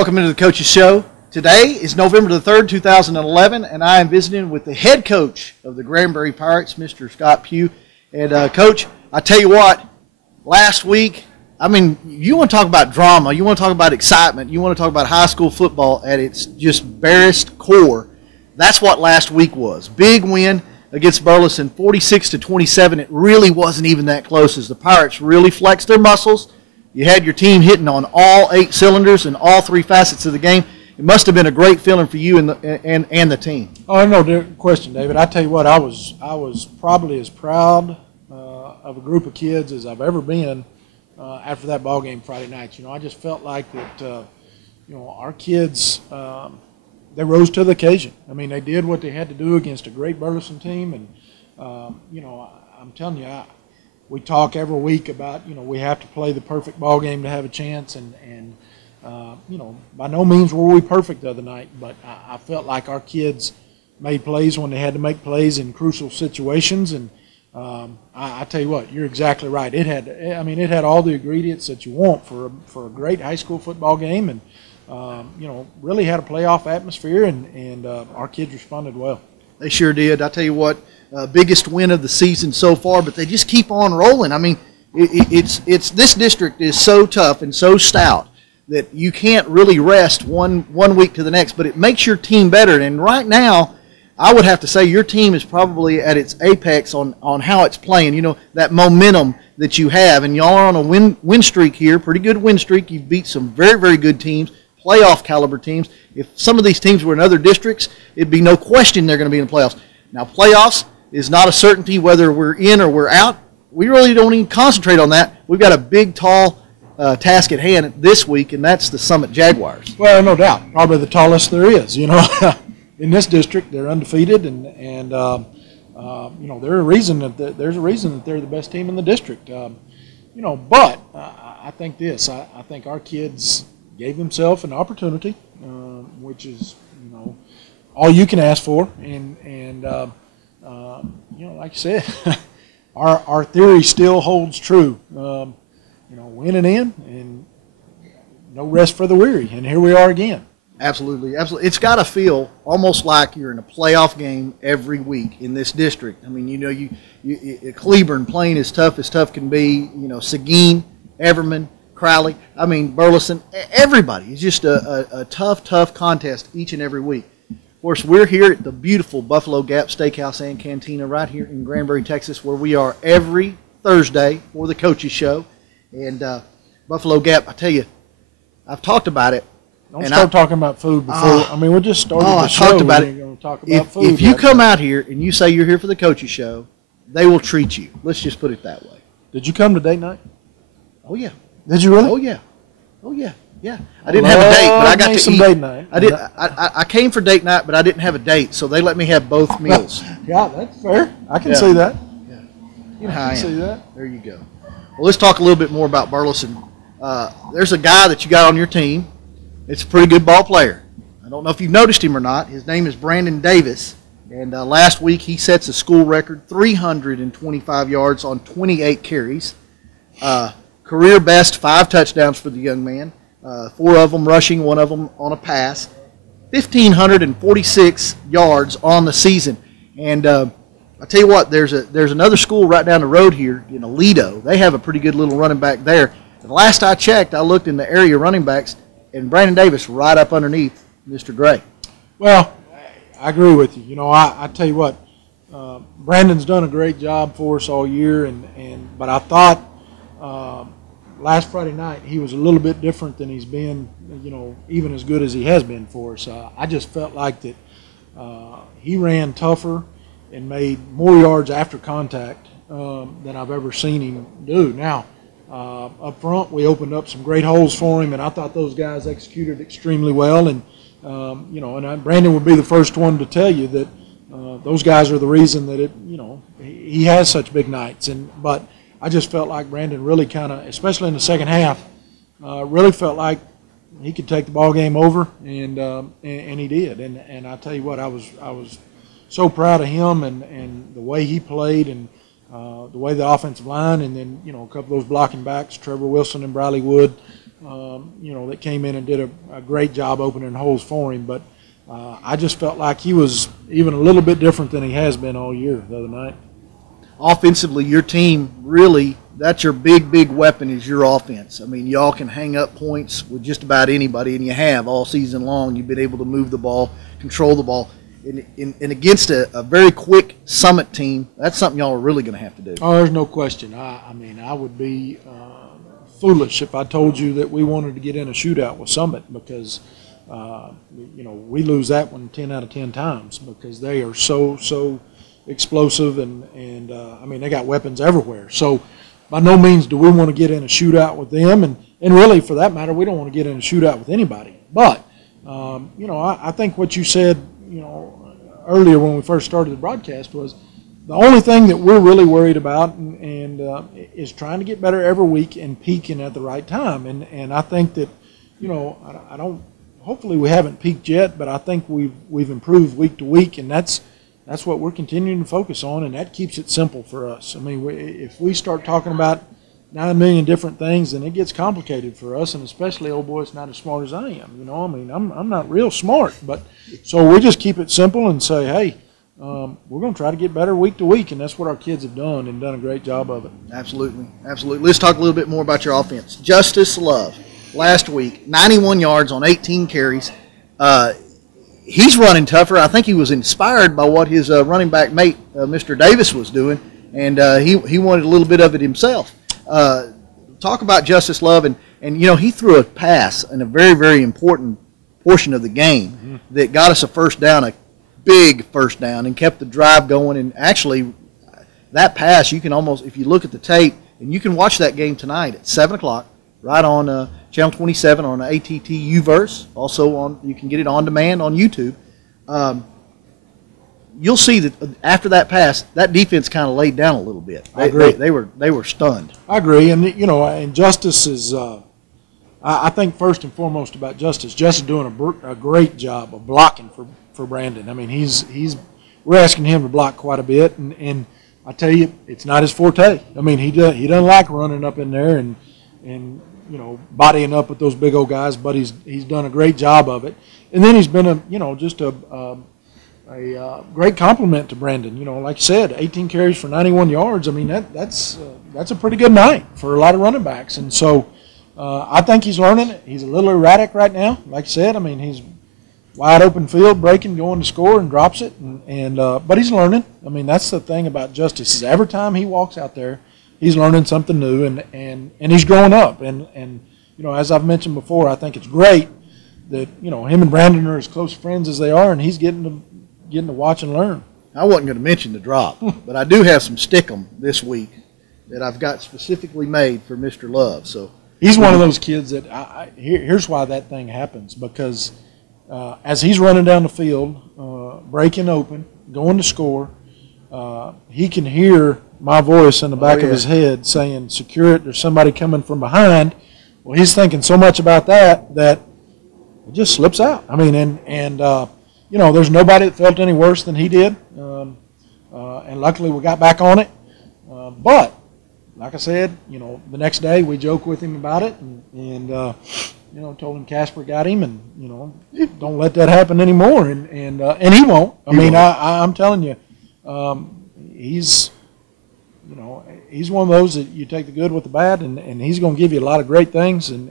Welcome into the Coach's Show. Today is November the 3rd, 2011, and I am visiting with the head coach of the Granbury Pirates, Mr. Scott Pugh. And, Coach, I tell you what, last week, I mean, you want to talk about drama, you want to talk about excitement, you want to talk about high school football at its just barest core. That's what last week was. Big win against Burleson, 46-27. It really wasn't even that close as the Pirates really flexed their muscles. You had your team hitting on all 8 cylinders in all 3 facets of the game. It must have been a great feeling for you and the team. Oh, no question, David. I tell you what, I was probably as proud of a group of kids as I've ever been after that ball game Friday night. You know, I just felt like that. Our kids they rose to the occasion. I mean, they did what they had to do against a great Burleson team, and I'm telling you, we talk every week about, we have to play the perfect ball game to have a chance, and by no means were we perfect the other night, but I felt like our kids made plays when they had to make plays in crucial situations, and I tell you what, you're exactly right. It had all the ingredients that you want for a great high school football game, and really had a playoff atmosphere, and our kids responded well. They sure did. I tell you what, biggest win of the season so far, but they just keep on rolling. I mean, it's this district is so tough and so stout that you can't really rest one week to the next, but it makes your team better. And right now, I would have to say your team is probably at its apex on how it's playing, that momentum that you have. And y'all are on a win streak here, pretty good win streak. You've beat some very, very good teams, playoff caliber teams. If some of these teams were in other districts, it'd be no question they're going to be in the playoffs. Now, playoffs is not a certainty whether we're in or we're out. We really don't even concentrate on that. We've got a big, tall task at hand this week, and that's the Summit Jaguars. Well, no doubt. Probably the tallest there is. In this district, they're undefeated, and there's a reason that they're the best team in the district. But I think I think our kids gave themselves an opportunity, which is all you can ask for, and like I said, our theory still holds true. Winning in and no rest for the weary, and here we are again. Absolutely, absolutely. It's got to feel almost like you're in a playoff game every week in this district. I mean, you Cleburne playing as tough can be. Seguin, Everman, Crowley. I mean, Burleson. Everybody. It's just a tough contest each and every week. Of course, we're here at the beautiful Buffalo Gap Steakhouse and Cantina right here in Granbury, Texas, where we are every Thursday for the Coach's Show. And Buffalo Gap, I tell you, I've talked about it. Don't start talking about food before. We just started the show. I talked about it. Going to talk about food. If you come out here and you say you're here for the Coach's Show, they will treat you. Let's just put it that way. Did you come to date night? Oh, yeah. Did you really? Oh, yeah. Oh, yeah. Yeah. I didn't have a date, but I got to some eat. Date night. I came for date night, but I didn't have a date, so they let me have both meals. Yeah, that's fair. I can see that. Yeah. I can see that. There you go. Well, let's talk a little bit more about Burleson. There's a guy that you got on your team. It's a pretty good ball player. I don't know if you've noticed him or not. His name is Brandon Davis, and last week he sets a school record, 325 yards on 28 carries. Career best 5 touchdowns for the young man, 4 of them rushing, 1 of them on a pass, 1,546 yards on the season. And I tell you what, there's another school right down the road here in Aledo. They have a pretty good little running back there. And last I checked, I looked in the area running backs, and Brandon Davis right up underneath Mr. Gray. Well, I agree with you. I tell you what, Brandon's done a great job for us all year, but I thought last Friday night he was a little bit different than he's been, even as good as he has been for us. I just felt like that he ran tougher and made more yards after contact than I've ever seen him do. Now, up front, we opened up some great holes for him, and I thought those guys executed extremely well. And Brandon would be the first one to tell you that those guys are the reason that he has such big nights. But I just felt like Brandon really kind of, especially in the second half, really felt like he could take the ball game over, and he did. And I tell you what, I was so proud of him and the way he played, and the way the offensive line, and then a couple of those blocking backs, Trevor Wilson and Briley Wood, that came in and did a great job opening holes for him. But I just felt like he was even a little bit different than he has been all year the other night. Offensively, your team really, that's your big weapon is your offense. I mean, y'all can hang up points with just about anybody, and you have all season long. You've been able to move the ball, control the ball. And against a very quick Summit team, that's something y'all are really going to have to do. Oh, there's no question. I mean, I would be foolish if I told you that we wanted to get in a shootout with Summit because, we lose that one 10 out of 10 times because they are so explosive and I mean, they got weapons everywhere. So by no means do we want to get in a shootout with them. And really, for that matter, we don't want to get in a shootout with anybody. But, I think what you said, earlier when we first started the broadcast was the only thing that we're really worried about and is trying to get better every week and peaking at the right time. And I think that, I don't. Hopefully we haven't peaked yet, but I think we've improved week to week, and that's what we're continuing to focus on, and that keeps it simple for us. I mean, if we start talking about 9 million different things, then it gets complicated for us, and especially old boy, it's not as smart as I am. I mean, I'm not real smart, but so we just keep it simple and say, hey, we're going to try to get better week to week, and that's what our kids have done and done a great job of it. Absolutely. Let's talk a little bit more about your offense. Justice Love, last week, 91 yards on 18 carries. He's running tougher. I think he was inspired by what his running back mate, Mr. Davis, was doing, and he wanted a little bit of it himself. Talk about Justice Love, and he threw a pass in a very, very important portion of the game that got us a first down, a big first down, and kept the drive going. And actually, that pass, you can almost, if you look at the tape, and you can watch that game tonight at 7 o'clock, right on Channel 27 on ATT Uverse. Also, you can get it on demand on YouTube. You'll see that after that pass, that defense kind of laid down a little bit. I agree. They were stunned. I agree, and and Justice is. I think first and foremost about Justice. Justice is doing a great job of blocking for Brandon. I mean, we're asking him to block quite a bit, and I tell you, it's not his forte. I mean, he doesn't like running up in there and bodying up with those big old guys, but he's done a great job of it. And then he's been a great compliment to Brandon. Like you said, 18 carries for 91 yards. I mean, that's a pretty good night for a lot of running backs. And so I think he's learning it. He's a little erratic right now. Like you said, I mean, he's wide open field, breaking, going to score, and drops it. But he's learning. I mean, that's the thing about Justice is every time he walks out there, he's learning something new, and he's growing up. And as I've mentioned before, I think it's great that him and Brandon are as close friends as they are, and he's getting to watch and learn. I wasn't going to mention the drop, but I do have some Stickum this week that I've got specifically made for Mr. Love. So he's one of those kids that here's why that thing happens, because as he's running down the field, breaking open, going to score, he can hear my voice in the back of his head saying, secure it, there's somebody coming from behind. Well, he's thinking so much about that it just slips out. I mean, and there's nobody that felt any worse than he did. And luckily we got back on it. But, like I said, the next day we joked with him about it and told him Casper got him and, don't let that happen anymore. And he won't. I'm telling you, he's one of those that you take the good with the bad, and he's going to give you a lot of great things, and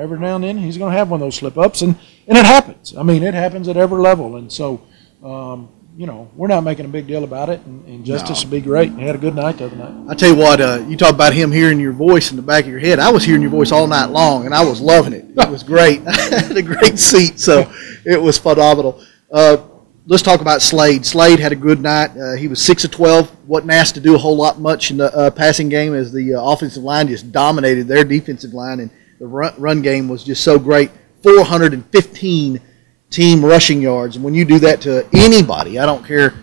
every now and then he's going to have one of those slip-ups, and it happens. I mean, it happens at every level, and so, we're not making a big deal about it, and Justice will be great. He had a good night the other night. I tell you what, you talk about him hearing your voice in the back of your head. I was hearing your voice all night long, and I was loving it. It was great. I had a great seat, so it was phenomenal. Let's talk about Slade. Slade had a good night. He was 6 of 12. Wasn't asked to do a whole lot much in the passing game as the offensive line just dominated their defensive line, and the run game was just so great. 415 team rushing yards. And when you do that to anybody, I don't care,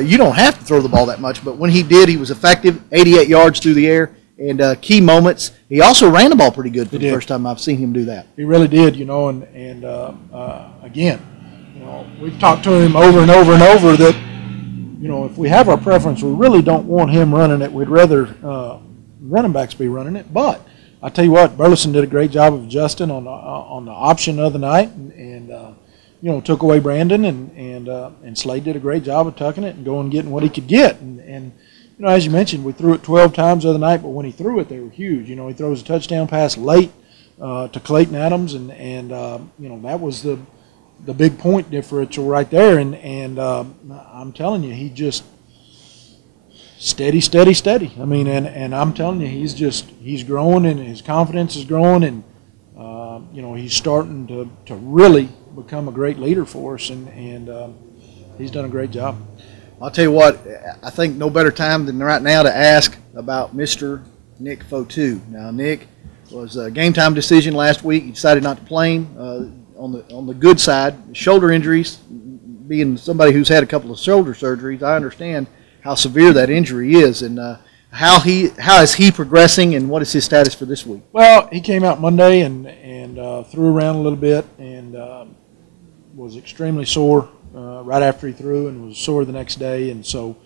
you don't have to throw the ball that much, but when he did, he was effective, 88 yards through the air, and key moments. He also ran the ball pretty good for the first time I've seen him do that. He really did, and again, we've talked to him over and over and over that, if we have our preference, we really don't want him running it. We'd rather running backs be running it. But I tell you what, Burleson did a great job of adjusting on the option the other night, and took away Brandon, and Slade did a great job of tucking it and going and getting what he could get. And as you mentioned, we threw it 12 times the other night, but when he threw it, they were huge. He throws a touchdown pass late to Clayton Adams, and that was the big point differential right there. And I'm telling you, he just steady. I mean, and I'm telling you, he's growing, and his confidence is growing, and he's starting to really become a great leader for us, and he's done a great job. I'll tell you what, I think no better time than right now to ask about Mr. Nick Fotu. Now, Nick was a game time decision last week. He decided not to play him. On the good side, shoulder injuries, being somebody who's had a couple of shoulder surgeries, I understand how severe that injury is, and how is he progressing, and what is his status for this week? Well, he came out Monday and threw around a little bit, and was extremely sore right after he threw, and was sore the next day, and so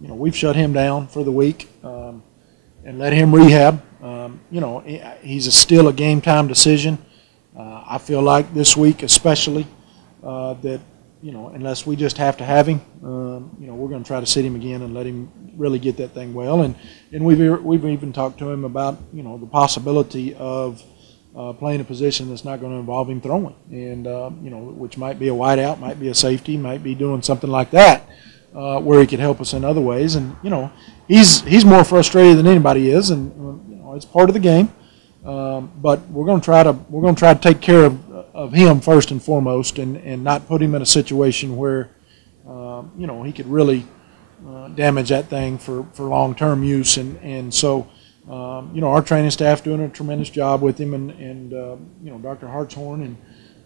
we've shut him down for the week and let him rehab. He's still a game time decision. I feel like this week especially that unless we just have to have him, we're going to try to sit him again and let him really get that thing well. And we've even talked to him about the possibility of playing a position that's not going to involve him throwing, and which might be a wideout, might be a safety, might be doing something like that, where he could help us in other ways. And he's more frustrated than anybody is, and it's part of the game. But we're going to try to take care of him first and foremost, and not put him in a situation where he could really damage that thing for long-term use. And so our training staff doing a tremendous job with him, and Dr. Hartshorn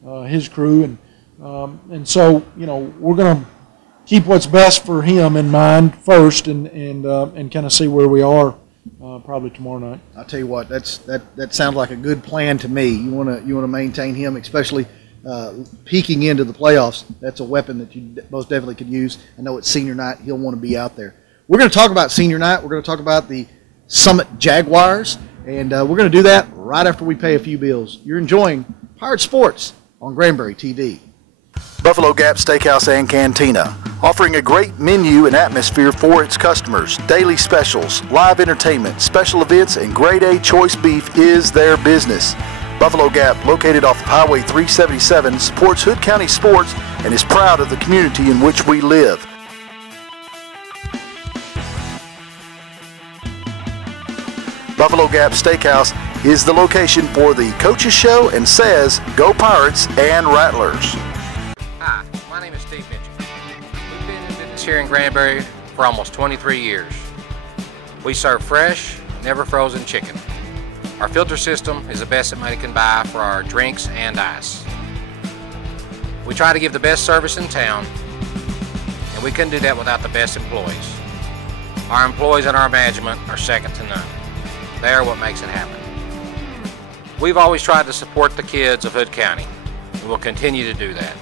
and his crew, and so we're going to keep what's best for him in mind first, and kind of see where we are. Probably tomorrow night. I'll tell you what, that sounds like a good plan to me. You want to maintain him, especially peeking into the playoffs. That's a weapon that you most definitely could use. I know it's senior night; he'll want to be out there. We're going to talk about senior night. We're going to talk about the Summit Jaguars, and we're going to do that right after we pay a few bills. You're enjoying Pirate Sports on Granbury TV. Buffalo Gap Steakhouse and Cantina, offering a great menu and atmosphere for its customers. Daily specials, live entertainment, special events, and grade A choice beef is their business. Buffalo Gap, located off of Highway 377, supports Hood County sports and is proud of the community in which we live. Buffalo Gap Steakhouse is the location for the Coaches Show and says, "Go Pirates and Rattlers." Hi, my name is Steve Mitchell. We've been in business here in Granbury for almost 23 years. We serve fresh, never frozen chicken. Our filter system is the best that money can buy for our drinks and ice. We try to give the best service in town, and we couldn't do that without the best employees. Our employees and our management are second to none. They are what makes it happen. We've always tried to support the kids of Hood County, and we'll continue to do that.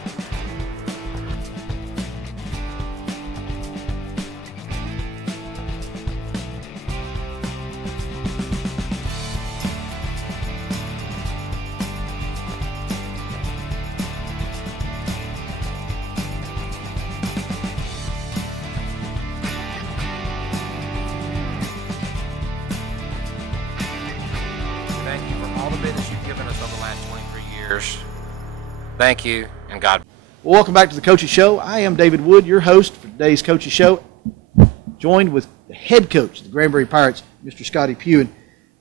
Thank you for all the business you've given us over the last 23 years. Thank you, and God. Well, welcome back to the Coaches Show. I am David Wood, your host for today's Coaches Show, joined with the head coach of the Granbury Pirates, Mr. Scotty Pugh.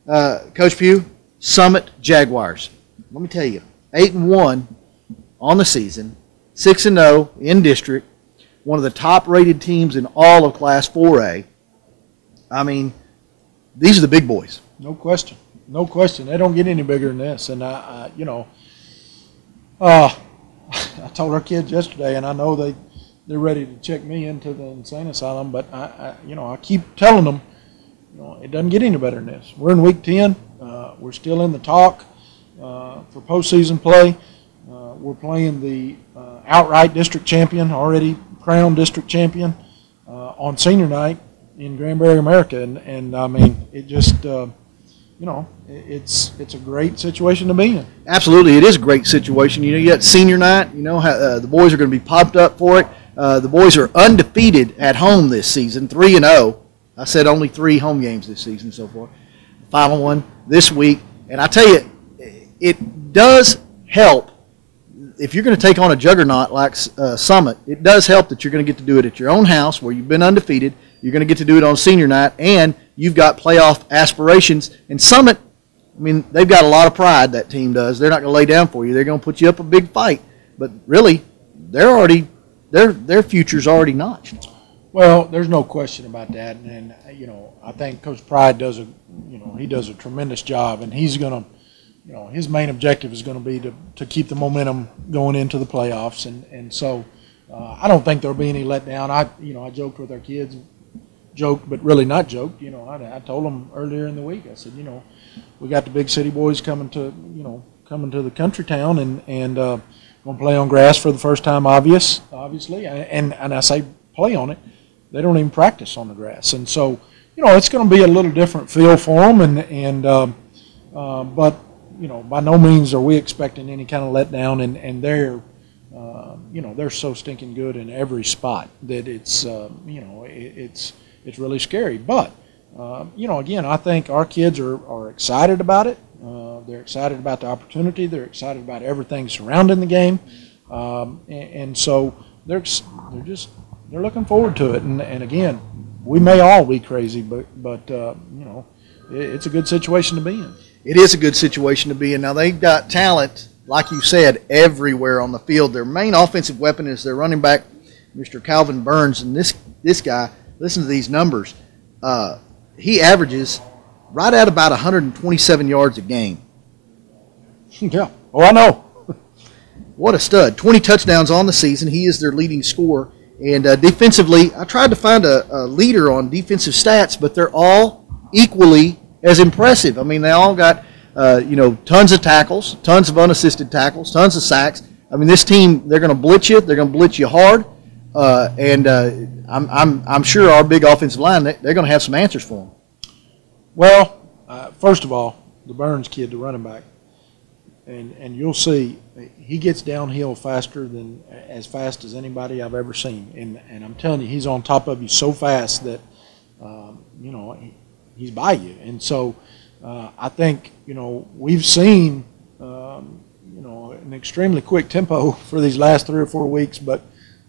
And Coach Pugh, Summit Jaguars. Let me tell you, 8-1 on the season, 6-0 in district, one of the top-rated teams in all of Class 4A. I mean, these are the big boys. No question. No question. They don't get any bigger than this. And, I told our kids yesterday, and I know they're ready to check me into the insane asylum, but, I keep telling them, it doesn't get any better than this. We're in week 10. We're still in the talk for postseason play. We're playing the outright district champion, already crowned district champion, on senior night in Granbury, America. And I mean, it just it's a great situation to be in. Absolutely, it is a great situation. You got senior night. The boys are going to be popped up for it. The boys are undefeated at home this season, 3-0. I said only 3 home games this season so far. Final one this week, and I tell you, it does help. If you're going to take on a juggernaut like Summit, it does help that you're going to get to do it at your own house where you've been undefeated. You're going to get to do it on senior night, and you've got playoff aspirations. And Summit, I mean, they've got a lot of pride, that team does. They're not going to lay down for you. They're going to put you up a big fight. But really, their future's already notched. Well, there's no question about that. And I think Coach Pride does a tremendous job, and he's going to, his main objective is going to be to keep the momentum going into the playoffs, and so I don't think there'll be any letdown. I joked with our kids, but really not joked. I told them earlier in the week. I said, we got the big city boys coming to the country town and going to play on grass for the first time, obviously, and I say play on it. They don't even practice on the grass, and so it's going to be a little different feel for them, but. By no means are we expecting any kind of letdown, and they're so stinking good in every spot that it's really scary. But again, I think our kids are excited about it. They're excited about the opportunity. They're excited about everything surrounding the game, and so they're looking forward to it. And again, we may all be crazy, but it's a good situation to be in. It is a good situation to be in. Now, they've got talent, like you said, everywhere on the field. Their main offensive weapon is their running back, Mr. Calvin Burns. And this guy, listen to these numbers. He averages right at about 127 yards a game. Yeah. Oh, I know. What a stud. 20 touchdowns on the season. He is their leading scorer. And defensively, I tried to find a leader on defensive stats, but they're all equally as impressive. I mean, they all got, tons of tackles, tons of unassisted tackles, tons of sacks. I mean, this team, they're going to blitz you. They're going to blitz you hard. I'm sure our big offensive line, they're going to have some answers for them. Well, first of all, the Burns kid, the running back, and you'll see he gets downhill as fast as anybody I've ever seen. And I'm telling you, he's on top of you so fast that, he's by you. And so I think, we've seen, an extremely quick tempo for these last 3 or 4 weeks, but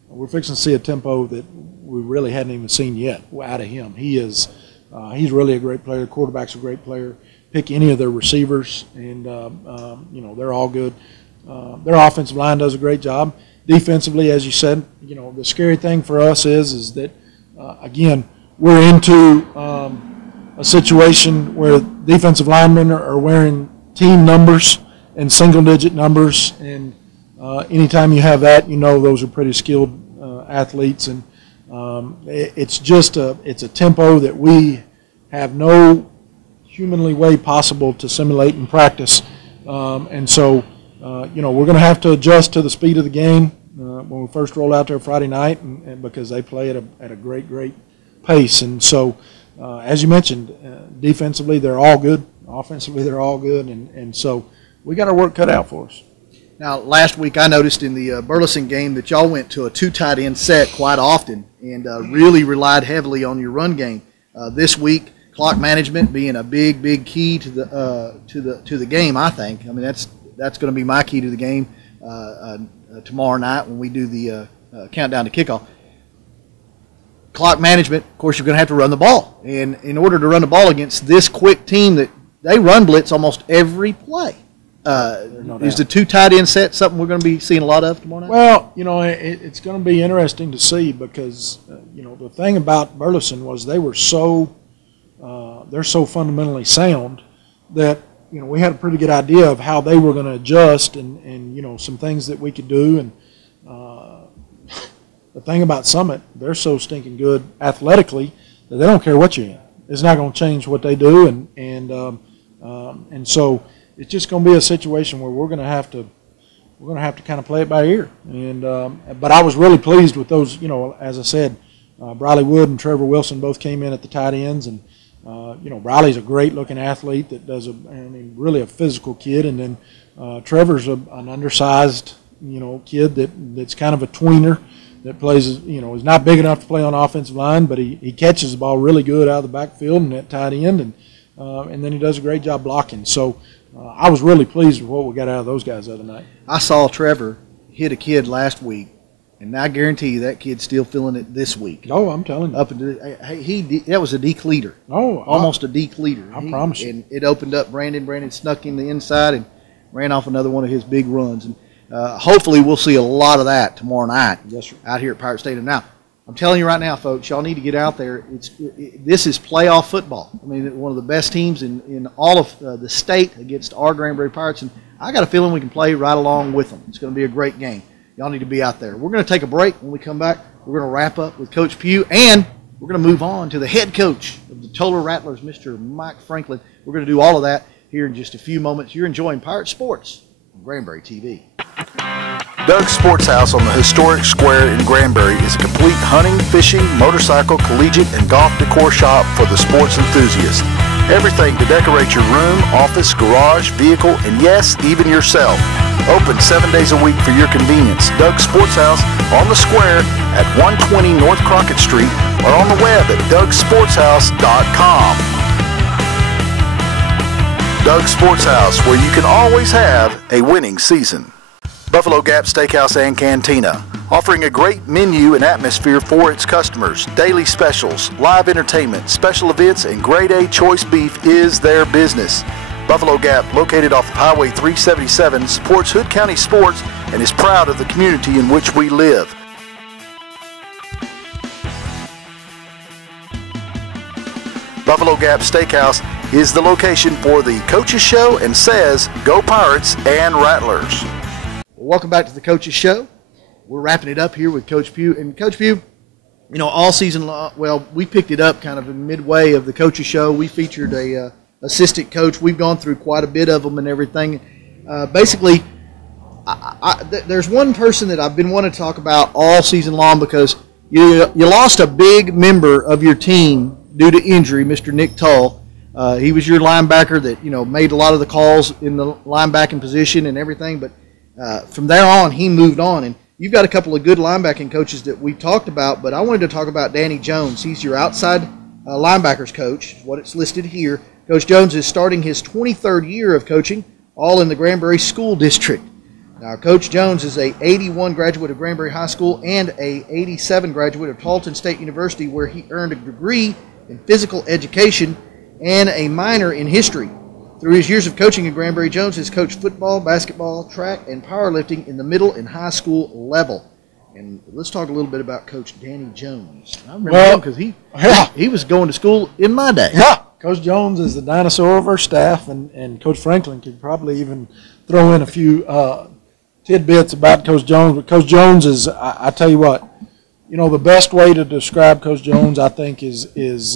we're fixing to see a tempo that we really hadn't even seen yet out of him. He's really a great player. The quarterback's a great player. Pick any of their receivers, and, they're all good. Their offensive line does a great job. Defensively, as you said, the scary thing for us is that, again, we're into a situation where defensive linemen are wearing team numbers and single-digit numbers, and anytime you have that, those are pretty skilled athletes, and it's a tempo that we have no humanly way possible to simulate in practice, and so we're going to have to adjust to the speed of the game when we first roll out there Friday night, and because they play at a great pace, and so. As you mentioned, defensively they're all good. Offensively they're all good, and so we got our work cut out for us. Now, last week I noticed in the Burleson game that y'all went to a 2 tight end set quite often and really relied heavily on your run game. This week, clock management being a big key to the game. I think. I mean that's going to be my key to the game tomorrow night when we do the countdown to kickoff. Clock management, of course, you're going to have to run the ball. And in order to run the ball against this quick team that they run blitz almost every play, is the 2 tight end set something we're going to be seeing a lot of tomorrow night? Well, it's going to be interesting to see because, the thing about Burleson was they were they're so fundamentally sound that, we had a pretty good idea of how they were going to adjust and some things that we could do. And the thing about Summit, they're so stinking good athletically that they don't care what you're in. It's not going to change what they do, and so it's just going to be a situation where we're going to have to kind of play it by ear. And but I was really pleased with those. As I said, Briley Wood and Trevor Wilson both came in at the tight ends, and Riley's a great-looking athlete that does really a physical kid, and then Trevor's an undersized, kid that's kind of a tweener that plays, is not big enough to play on the offensive line, but he catches the ball really good out of the backfield and at tight end, and then he does a great job blocking. So I was really pleased with what we got out of those guys the other night. I saw Trevor hit a kid last week, and I guarantee you that kid's still feeling it this week. Oh, I'm telling you. Up into that was a deke leader. Oh, almost a deke leader. I promise you. And it opened up Brandon. Brandon snuck in the inside and ran off another one of his big runs. And hopefully we'll see a lot of that tomorrow night. Yes, sir. Out here at Pirate Stadium. Now, I'm telling you right now, folks, y'all need to get out there. This is playoff football. I mean, one of the best teams in all of the state against our Granbury Pirates, and I got a feeling we can play right along with them. It's going to be a great game. Y'all need to be out there. We're going to take a break. When we come back, we're going to wrap up with Coach Pugh, and we're going to move on to the head coach of the Tolar Rattlers, Mr. Mike Franklin. We're going to do all of that here in just a few moments. You're enjoying Pirate Sports on Granbury TV. Doug's Sports House on the historic square in Granbury is a complete hunting, fishing, motorcycle, collegiate, and golf decor shop for the sports enthusiast. Everything to decorate your room, office, garage, vehicle, and yes, even yourself. Open 7 days a week for your convenience. Doug's Sports House on the square at 120 North Crockett Street or on the web at dougsportshouse.com. Doug's Sports House, where you can always have a winning season. Buffalo Gap Steakhouse and Cantina, offering a great menu and atmosphere for its customers. Daily specials, live entertainment, special events, and grade A choice beef is their business. Buffalo Gap, located off of Highway 377, supports Hood County sports and is proud of the community in which we live. Buffalo Gap Steakhouse is the location for the Coaches Show and says, Go Pirates and Rattlers. Welcome back to the Coaches Show. We're wrapping it up here with Coach Pugh. And Coach Pugh, all season long, well, we picked it up kind of in midway of the Coaches Show. We featured a assistant coach. We've gone through quite a bit of them and everything. Basically, there's one person that I've been wanting to talk about all season long because you lost a big member of your team due to injury, Mr. Nick Tull. He was your linebacker that, made a lot of the calls in the linebacking position and everything, but from there on, he moved on, and you've got a couple of good linebacking coaches that we talked about, but I wanted to talk about Danny Jones. He's your outside linebackers coach, what it's listed here. Coach Jones is starting his 23rd year of coaching, all in the Granbury School District. Now, Coach Jones is a 81 graduate of Granbury High School and a 87 graduate of Tarleton State University, where he earned a degree in physical education and a minor in history. Through his years of coaching at Granbury, Jones has coached football, basketball, track, and powerlifting in the middle and high school level. And let's talk a little bit about Coach Danny Jones. I remember him because he was going to school in my day. Yeah, Coach Jones is the dinosaur of our staff, and Coach Franklin could probably even throw in a few tidbits about Coach Jones. But Coach Jones is, I tell you what, the best way to describe Coach Jones, I think, is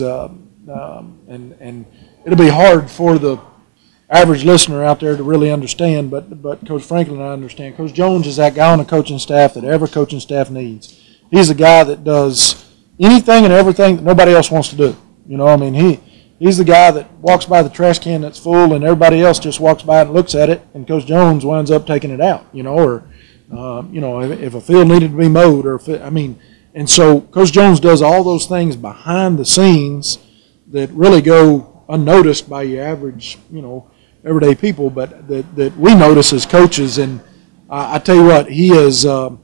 and it'll be hard for the average listener out there to really understand, but Coach Franklin and I understand. Coach Jones is that guy on the coaching staff that every coaching staff needs. He's a guy that does anything and everything that nobody else wants to do. He's the guy that walks by the trash can that's full and everybody else just walks by and looks at it, and Coach Jones winds up taking it out, if a field needed to be mowed and so Coach Jones does all those things behind the scenes that really go unnoticed by your average, everyday people, but that we notice as coaches. And I tell you what, he is, the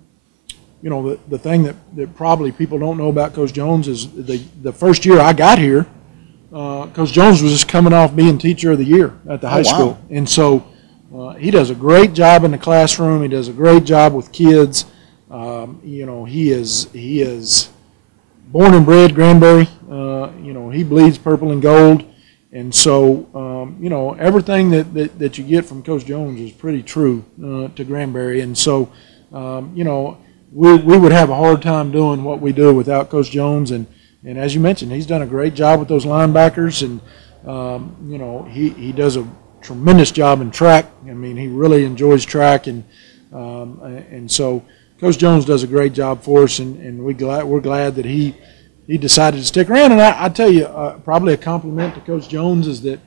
thing that probably people don't know about Coach Jones is the first year I got here, Coach Jones was just coming off being Teacher of the Year at the high school. And so he does a great job in the classroom. He does a great job with kids. He is born and bred Granbury. He bleeds purple and gold. And so, everything that you get from Coach Jones is pretty true to Granbury. And so, we would have a hard time doing what we do without Coach Jones. And as you mentioned, he's done a great job with those linebackers. And, he does a tremendous job in track. He really enjoys track. And so Coach Jones does a great job for us. And we're glad that he he decided to stick around. And I tell you, probably a compliment to Coach Jones is that,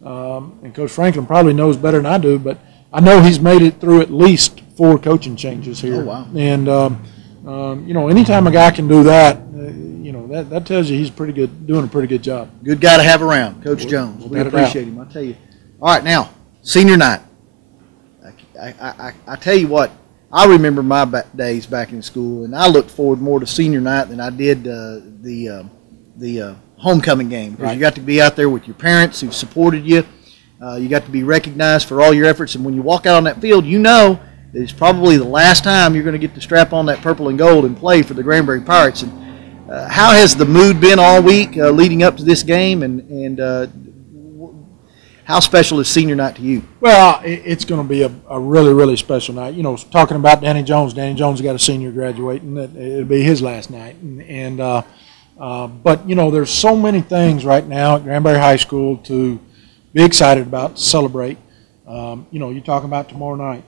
and Coach Franklin probably knows better than I do, but I know he's made it through at least 4 coaching changes here. Oh, wow. And, you know, anytime a guy can do that, you know, that tells you he's pretty good, doing a pretty good job. Good guy to have around, Coach Jones. We appreciate him, I tell you. All right, now, senior night. I tell you what, I remember my days back in school, and I looked forward more to senior night than I did the homecoming game, because you got to be out there with your parents who supported you. You got to be recognized for all your efforts, and when you walk out on that field, you know that it's probably the last time you're going to get to strap on that purple and gold and play for the Granbury Pirates. And how has the mood been all week leading up to this game, and how special is senior night to you? Well, it's going to be a really, really special night. You know, talking about Danny Jones got a senior graduating. It'll be his last night. But, you know, there's so many things right now at Granbury High School to be excited about, to celebrate. You know, you're talking about tomorrow night.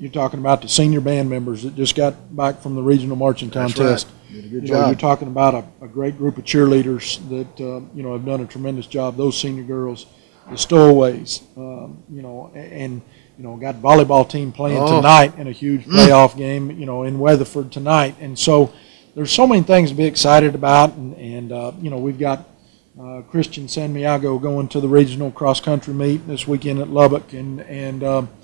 You're talking about the senior band members that just got back from the regional marching contest. Right. Did a good you job. know, you're talking about a great group of cheerleaders that, you know, have done a tremendous job. Those senior girls, the stowaways, you know, and, you know, got volleyball team playing tonight in a huge playoff game, you know, in Weatherford tonight. And so there's so many things to be excited about. And you know, we've got Christian Sanmiago going to the regional cross-country meet this weekend at Lubbock, and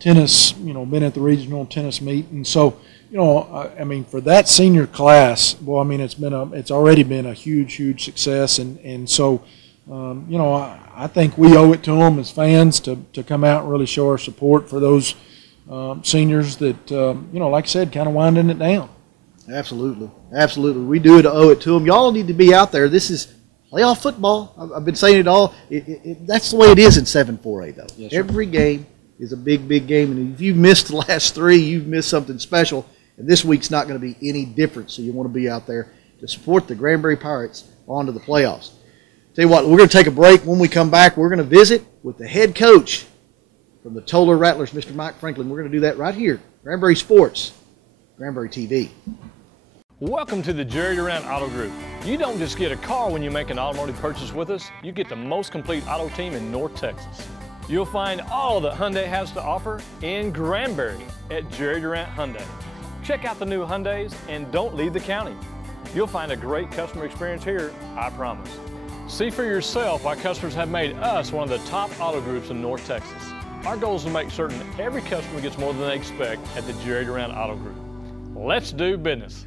tennis, you know, been at the regional tennis meet. And so, you know, I mean, for that senior class, well, I mean, it's already been a huge success. And so, you know, I think we owe it to them as fans to come out and really show our support for those seniors that, you know, like I said, kind of winding it down. Absolutely. Absolutely. We do owe it to them. Y'all need to be out there. This is playoff football. I've been saying it all. That's the way it is in 7-4A, though. Yes, sir. Every game is a big game. And if you've missed the last 3, you've missed something special. And this week's not going to be any different. So you want to be out there to support the Granbury Pirates on to the playoffs. Tell you what, we're going to take a break. When we come back, we're going to visit with the head coach from the Tolar Rattlers, Mr. Mike Franklin. We're going to do that right here, Granbury Sports, Granbury TV. Welcome to the Jerry Durant Auto Group. You don't just get a car when you make an automotive purchase with us, you get the most complete auto team in North Texas. You'll find all that Hyundai has to offer in Granbury at Jerry Durant Hyundai. Check out the new Hyundais and don't leave the county. You'll find a great customer experience here, I promise. See for yourself why customers have made us one of the top auto groups in North Texas. Our goal is to make certain every customer gets more than they expect at the Jerry Durant Auto Group. Let's do business.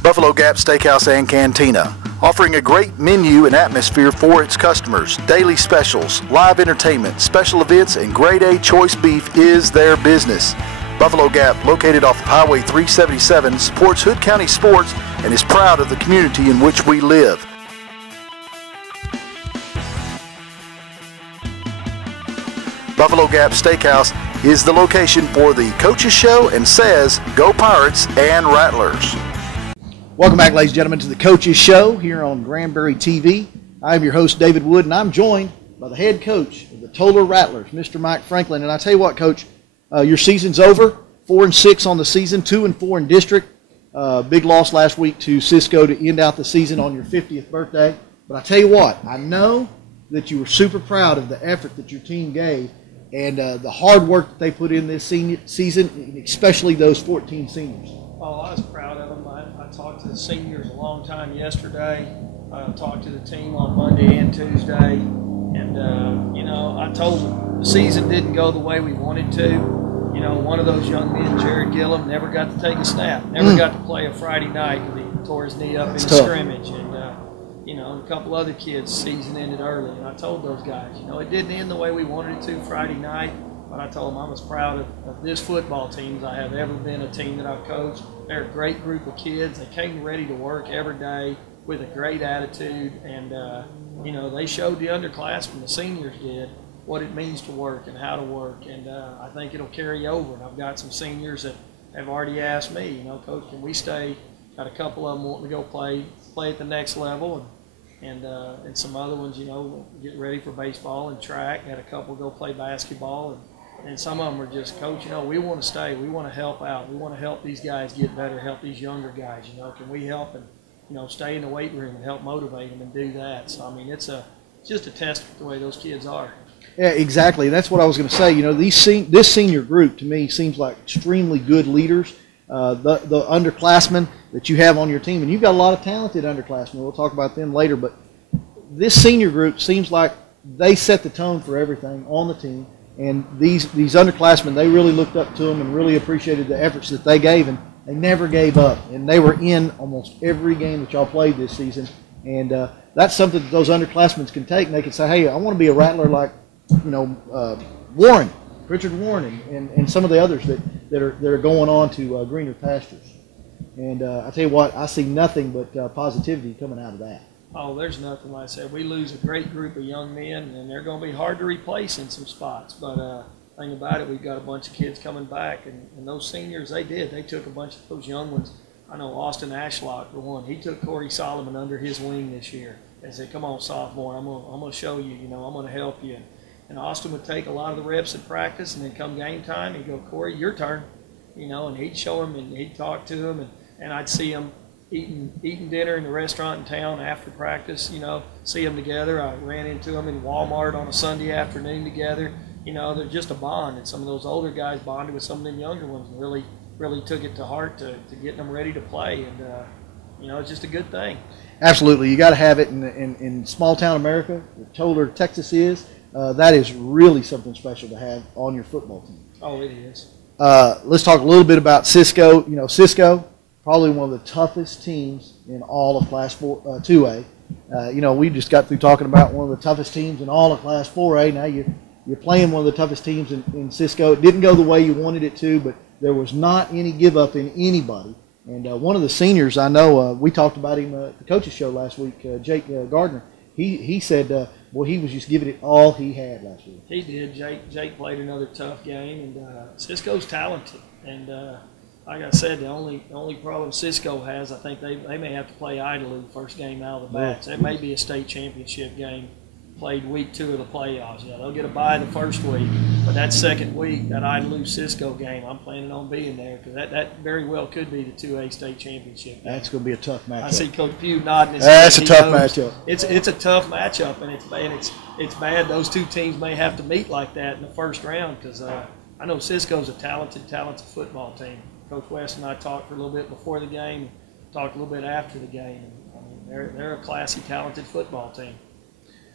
Buffalo Gap Steakhouse and Cantina, offering a great menu and atmosphere for its customers. Daily specials, live entertainment, special events, and grade A choice beef is their business. Buffalo Gap, located off of Highway 377, supports Hood County sports and is proud of the community in which we live. Buffalo Gap Steakhouse is the location for the Coaches Show and says, Go Pirates and Rattlers. Welcome back, ladies and gentlemen, to the Coaches Show here on Granbury TV. I'm your host, David Wood, and I'm joined by the head coach of the Tolar Rattlers, Mr. Mike Franklin. And I tell you what, Coach, your season's over. 4-6 on the season, 2-4 in district. Big loss last week to Cisco to end out the season on your 50th birthday. But I tell you what, I know that you were super proud of the effort that your team gave and the hard work that they put in this season, especially those 14 seniors. Oh, I was proud of them. I talked to the seniors a long time yesterday. I talked to the team on Monday and Tuesday. And, you know, I told them the season didn't go the way we wanted to. You know, one of those young men, Jared Gillum, never got to take a snap, never got to play a Friday night because he tore his knee up in a scrimmage. And, you know, a couple other kids' season ended early. And I told those guys, you know, it didn't end the way we wanted it to Friday night. But I told them I'm as proud of this football team as I have ever been a team that I've coached. They're a great group of kids. They came ready to work every day with a great attitude. And, you know, they showed the underclassmen, the seniors did, what it means to work and how to work. And I think it'll carry over. And I've got some seniors that have already asked me, you know, Coach, can we stay? Got a couple of them wanting to go play at the next level. And some other ones, you know, getting ready for baseball and track. Had a couple go play basketball. And some of them are just, Coach, you know, we want to stay. We want to help out. We want to help these guys get better, help these younger guys. You know, can we help? stay in the weight room and help motivate them and do that. So I mean, it's just a testament to the way those kids are. Yeah, exactly. That's what I was going to say. This senior group to me seems like extremely good leaders. The underclassmen that you have on your team, and you've got a lot of talented underclassmen. We'll talk about them later, but this senior group seems like they set the tone for everything on the team. And these underclassmen, they really looked up to them and really appreciated the efforts that they gave, and they never gave up. And they were in almost every game that y'all played this season. And that's something that those underclassmen can take, and they can say, hey, I want to be a Rattler like, Warren, Richard Warren, and some of the others that are going on to greener pastures. And I tell you what, I see nothing but positivity coming out of that. Oh, there's nothing. Like I said, we lose a great group of young men, and they're going to be hard to replace in some spots. But thing about it, we've got a bunch of kids coming back, and those seniors, they took a bunch of those young ones. I know Austin Ashlock, for one, he took Corey Solomon under his wing this year and said, come on, sophomore, I'm gonna show you, I'm going to help you. And Austin would take a lot of the reps in practice, and then come game time, he'd go, Corey, your turn, and he'd show him, and he'd talk to him, and I'd see him eating dinner in the restaurant in town after practice, see them together. I ran into them in Walmart on a Sunday afternoon together. They're just a bond, and some of those older guys bonded with some of them younger ones and really took it to heart to getting them ready to play, and it's just a good thing. Absolutely, you got to have it in small town America. Tolar, Texas is. That is really something special to have on your football team. Oh, it is. Let's talk a little bit about Cisco. Cisco, probably one of the toughest teams in all of Class 2A. We just got through talking about one of the toughest teams in all of Class 4A. Now you're playing one of the toughest teams in Cisco. It didn't go the way you wanted it to, but there was not any give up in anybody. And one of the seniors, I know, we talked about him at the coaches show last week, Jake Gardner. He said, he was just giving it all he had last week. He did. Jake played another tough game, and Cisco's talented. And like I said, the only problem Cisco has, I think they may have to play Idalou first game out of the bat. So it may be a state championship game played week 2 of the playoffs. They'll get a bye the first week, but that second week, that Idalou Cisco game, I'm planning on being there because that very well could be the 2A state championship game. That's going to be a tough matchup. I see Coach Pugh nodding his head. That's a tough matchup. It's a tough matchup, and it's bad. Those two teams may have to meet like that in the first round because I know Cisco's a talented football team. Coach West and I talked for a little bit before the game, talked a little bit after the game. I mean, they're a classy, talented football team.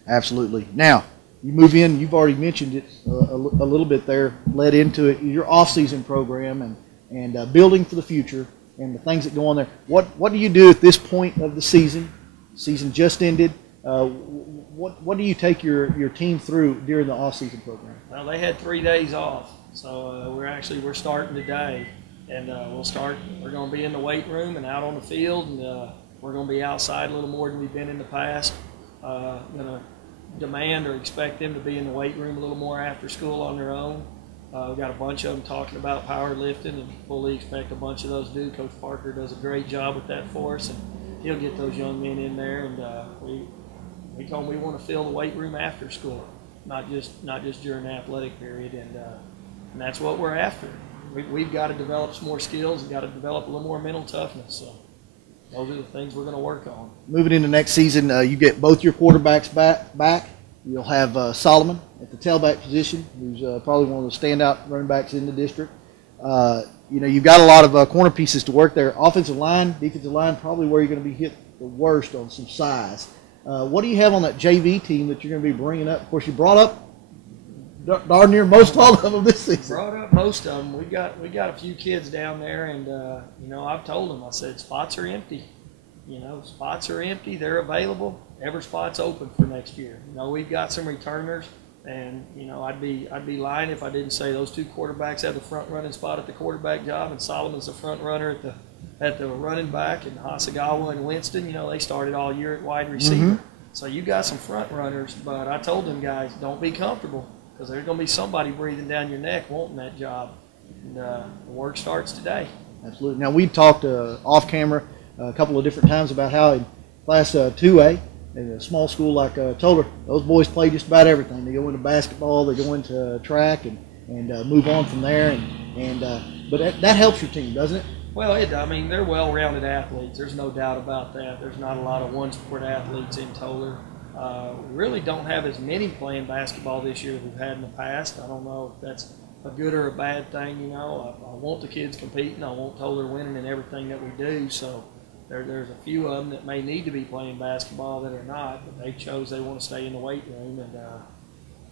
Absolutely. Now, you move in, you've already mentioned it a little bit there, led into it, your off-season program and building for the future and the things that go on there. What do you do at this point of the season? Season just ended. What do you take your team through during the off-season program? Well, they had 3 days off, so we're starting today. And we're going to be in the weight room and out on the field, and we're going to be outside a little more than we've been in the past. Going to demand or expect them to be in the weight room a little more after school on their own. We've got a bunch of them talking about powerlifting, and fully expect a bunch of those to do. Coach Parker does a great job with that for us, and he'll get those young men in there. And we told them we want to fill the weight room after school, not just during the athletic period, and that's what we're after. We've got to develop some more skills and got to develop a little more mental toughness. So those are the things we're going to work on. Moving into next season, you get both your quarterbacks back. You'll have Solomon at the tailback position, who's probably one of the standout running backs in the district. You've got a lot of corner pieces to work there. Offensive line, defensive line, probably where you're going to be hit the worst on some size. What do you have on that JV team that you're going to be bringing up? Of course, you brought up darn near most all of them this season. Brought up most of them. We got a few kids down there, and I've told them. I said spots are empty. Spots are empty. They're available. Every spot's open for next year. We've got some returners, and I'd be lying if I didn't say those 2 quarterbacks have the front running spot at the quarterback job, and Solomon's the front runner at the running back, and Hasagawa and Winston. They started all year at wide receiver. Mm-hmm. So you got some front runners, but I told them guys, don't be comfortable, because there's going to be somebody breathing down your neck wanting that job. And the work starts today. Absolutely. Now, we talked off camera a couple of different times about how in Class 2A, in a small school like Tolar, those boys play just about everything. They go into basketball, they go into track, and move on from there. But that helps your team, doesn't it? Well, I mean, they're well-rounded athletes. There's no doubt about that. There's not a lot of one-sport athletes in Tolar. We really don't have as many playing basketball this year as we've had in the past. I don't know if that's a good or a bad thing, you know. I want the kids competing. I want Tolar winning in everything that we do. So there's a few of them that may need to be playing basketball that are not, but they chose they want to stay in the weight room. And,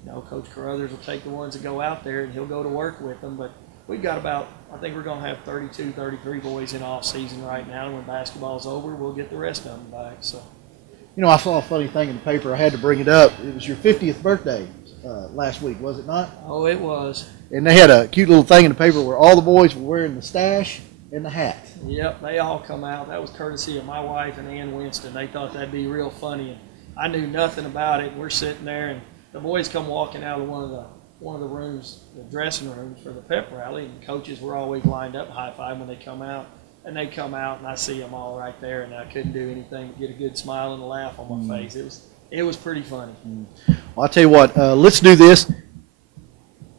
you know, Coach Carruthers will take the ones that go out there, and he'll go to work with them. But we've got about, I think we're going to have 32, 33 boys in off season right now. And when basketball's over, we'll get the rest of them back. So, you know, I saw a funny thing in the paper. I had to bring it up. It was your 50th birthday last week, was it not? Oh, it was. And they had a cute little thing in the paper where all the boys were wearing the stash and the hat. Yep, they all come out. That was courtesy of my wife and Ann Winston. They thought that'd be real funny. And I knew nothing about it. We're sitting there, and the boys come walking out of one of the rooms, the dressing rooms for the pep rally, and the coaches were always lined up high-five when they come out. And they come out, and I see them all right there, and I couldn't do anything but get a good smile and a laugh on my face. It was pretty funny. Well, I'll tell you what. Let's do this.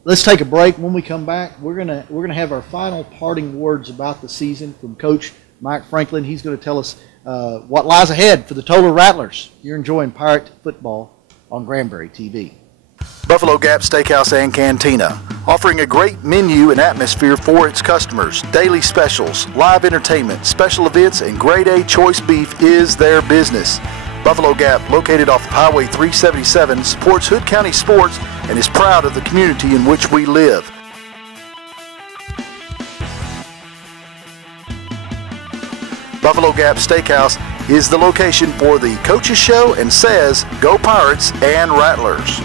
Let's take a break. When we come back, we're gonna have our final parting words about the season from Coach Mike Franklin. He's going to tell us what lies ahead for the Tolar Rattlers. You're enjoying Pirate football on Granbury TV. Buffalo Gap Steakhouse and Cantina, offering a great menu and atmosphere for its customers. Daily specials, live entertainment, special events, and grade A choice beef is their business. Buffalo Gap, located off Highway 377, supports Hood County sports and is proud of the community in which we live. Buffalo Gap Steakhouse is the location for the Coaches Show and says, "Go Pirates and Rattlers."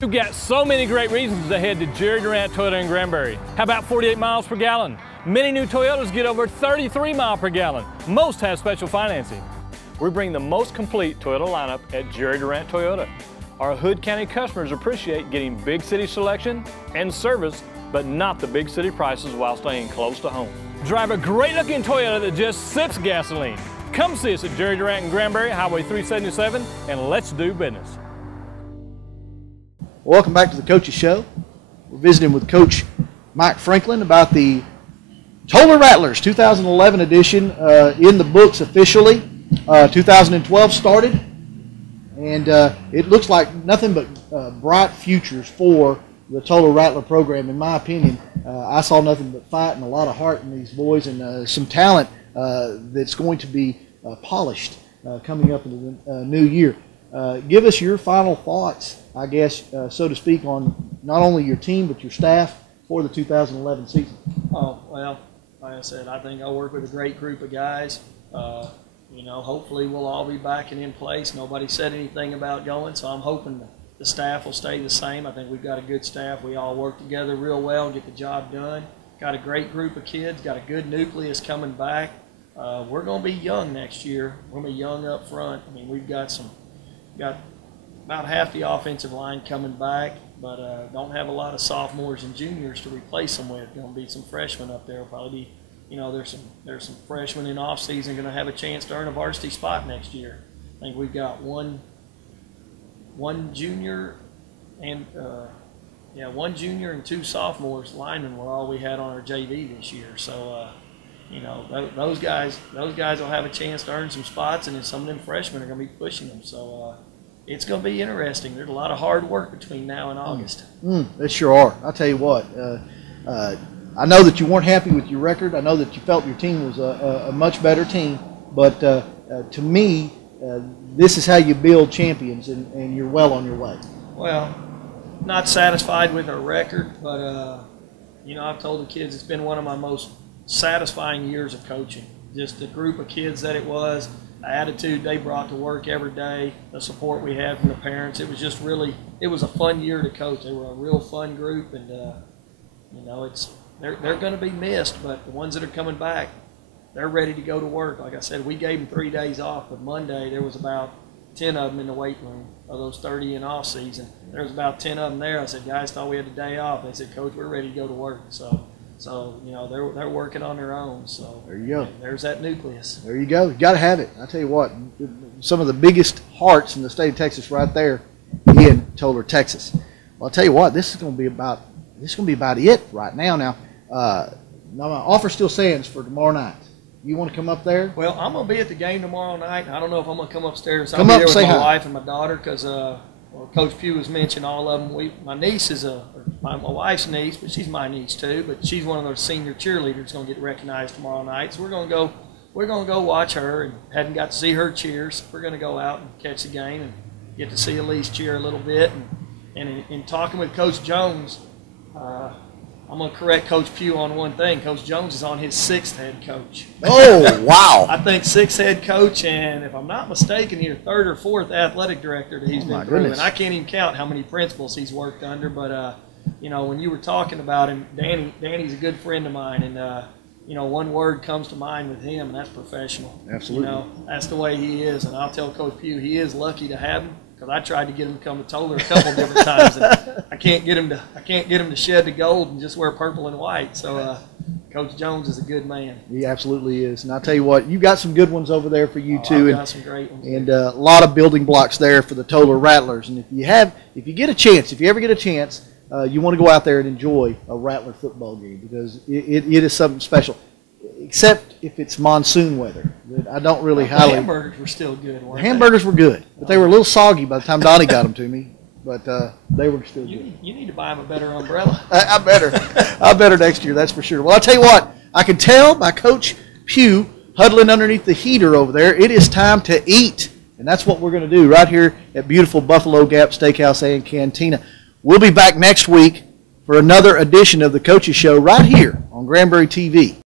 You've got so many great reasons to head to Jerry Durant Toyota in Granbury. How about 48 miles per gallon? Many new Toyotas get over 33 miles per gallon. Most have special financing. We bring the most complete Toyota lineup at Jerry Durant Toyota. Our Hood County customers appreciate getting big city selection and service, but not the big city prices while staying close to home. Drive a great looking Toyota that just sips gasoline. Come see us at Jerry Durant in Granbury, Highway 377, and let's do business. Welcome back to the Coaches Show. We're visiting with Coach Mike Franklin about the Tolar Rattlers 2011 edition in the books officially. 2012 started, and it looks like nothing but bright futures for the Tolar Rattler program. In my opinion, I saw nothing but fight and a lot of heart in these boys, and some talent that's going to be polished coming up in the new year. Give us your final thoughts, I guess, so to speak, on not only your team but your staff for the 2011 season. Oh, well, like I said, I think I'll work with a great group of guys. You know, hopefully we'll all be back and in place. Nobody said anything about going, so I'm hoping the staff will stay the same. I think we've got a good staff. We all work together real well and get the job done. Got a great group of kids, got a good nucleus coming back. We're going to be young next year. We're going to be young up front. I mean, we've got about half the offensive line coming back, but don't have a lot of sophomores and juniors to replace them with. Going to be some freshmen up there. Probably be, you know, there's some freshmen in off season going to have a chance to earn a varsity spot next year. I think we've got one junior and one junior and two sophomores linemen were all we had on our JV this year. So you know, those guys will have a chance to earn some spots, and then some of them freshmen are going to be pushing them. So it's going to be interesting. There's a lot of hard work between now and August. They sure are. I'll tell you what. I know that you weren't happy with your record. I know that you felt your team was a much better team. But to me, this is how you build champions, and you're well on your way. Well, not satisfied with our record, but, you know, I've told the kids it's been one of my most satisfying years of coaching. Just the group of kids that it was, the attitude they brought to work every day, the support we had from the parents. It was just really, it was a fun year to coach. They were a real fun group, and, you know, they're going to be missed, but the ones that are coming back, they're ready to go to work. Like I said, we gave them 3 days off, but Monday there was about 10 of them in the weight room of those 30 in off season. There was about 10 of them there. I said, guys, thought we had a day off. They said, Coach, we're ready to go to work. So you know, they're working on their own. So there you go. There's that nucleus. There you go. You got to have it. I tell you what, some of the biggest hearts in the state of Texas right there in Tolar, Texas. Well, I'll tell you what, this is going to be about it right now. Now, Now, my offer still stands for tomorrow night. You want to come up there? Well, I'm going to be at the game tomorrow night. I don't know if I'm going to come upstairs. Come I'll up be there and with say my hi. wife and my daughter because Coach Pugh has mentioned all of them. My niece is my wife's niece, but she's my niece too. But she's one of those senior cheerleaders going to get recognized tomorrow night. So we're going to go watch her, and hadn't got to see her cheer. So we're going to go out and catch the game and get to see Elise cheer a little bit. And in talking with Coach Jones, I'm going to correct Coach Pugh on one thing. Coach Jones is on his 6th head coach. Oh, wow. I think 6th head coach, and if I'm not mistaken, he's 3rd or 4th athletic director that he's been through. Goodness. And I can't even count how many principals he's worked under. But, you know, when you were talking about him, Danny's a good friend of mine. And, you know, one word comes to mind with him, and that's professional. Absolutely. You know, that's the way he is. And I'll tell Coach Pugh he is lucky to have him. Because I tried to get him to come to Tolar a couple different times, and I can't get him to shed the gold and just wear purple and white. So Coach Jones is a good man. He absolutely is. And I'll tell you what, you got some good ones over there for you too. I've got some great ones. And a lot of building blocks there for the Tolar Rattlers. And if you ever get a chance, you want to go out there and enjoy a Rattler football game because it is something special. Except if it's monsoon weather. I don't really The highly. hamburgers were still good, weren't The hamburgers were good, but they were a little soggy by the time Donnie got them to me. But they were still they? good. You need to buy him a better umbrella. I better next year, that's for sure. Well, I'll tell you what, I can tell by Coach Pugh huddling underneath the heater over there, it is time to eat. And that's what we're going to do right here at beautiful Buffalo Gap Steakhouse and Cantina. We'll be back next week for another edition of the Coaches Show right here on Granbury TV.